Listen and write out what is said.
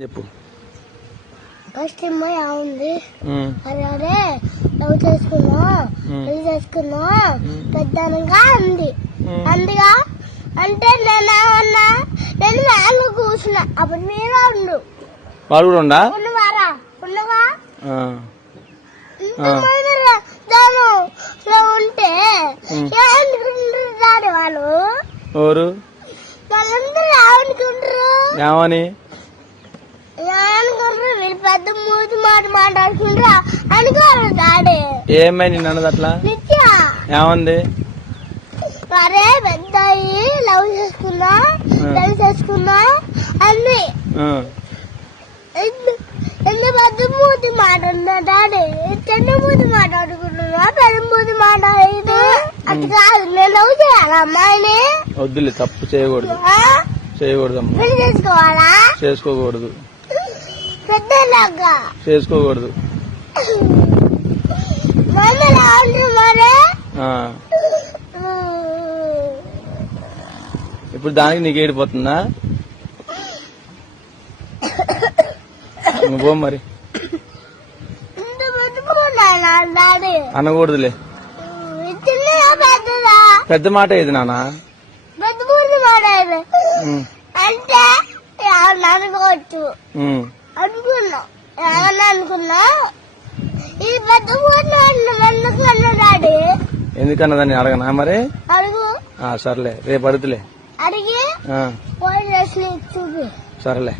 చెప్పు. ఫస్ట్ అమ్మాయి ఉంది. అదే లవ్ చేసుకున్నా పెళ్లి చేసుకున్నా పెద్దనగా ఉంది. అందుగా అంటే నేనేమన్నా నేను మేలు కూర్చున్నా. అప్పుడు మీరు ఉండు వాడు కూడా ఉండా ఉన్నవారా ఉన్నవా దాను ఉంటే ఏమనుకుంటారు వాళ్ళు ఎవరు వాళ్ళందరూ ఏమనుకుంటారు ఏమని వీళ్ళు పెద్ద మూతి మాట మాట్లాడుకుంటారా అనుకోరు డాడీ. ఏమై నిన్ను అన్నది అట్లా నిత్యా ఏమంది? అరే పెద్ద లవ్ చేసుకున్నా పెళ్లి చేసుకున్నా అన్ని ఎన్ని పెద్ద మూతి మాట ఉందా డాడీ. చిన్న మూతి మాట్లాడుకుంటున్నా పెద్ద మూతి మాట్లాడేది అది కాదు. నేను లవ్ చేయాలా అమ్మాయిని? వద్దులే, తప్పు చేయకూడదు చేయకూడదమ్మా. పెళ్లి చేసుకోవాలా? చేసుకోకూడదు పెద్దలాగా చేసుకోకూడదు. మరి ఇప్పుడు దానికి నీకు ఏడిపోతుందా? నువ్వు మరి అనకూడదులే. పెద్ద మాట ఏది నాన్న? పెద్ద మాట అంటే అనుకోవచ్చు అనుకున్నా. ఏమన్నా అనుకున్నా ఈ పెద్ద డాడీ ఎందుకన్నా దాన్ని అడగనా మరి? అడుగు. సర్లే, రేపు అడుగులే. అడిగి చూపి. సరేలే.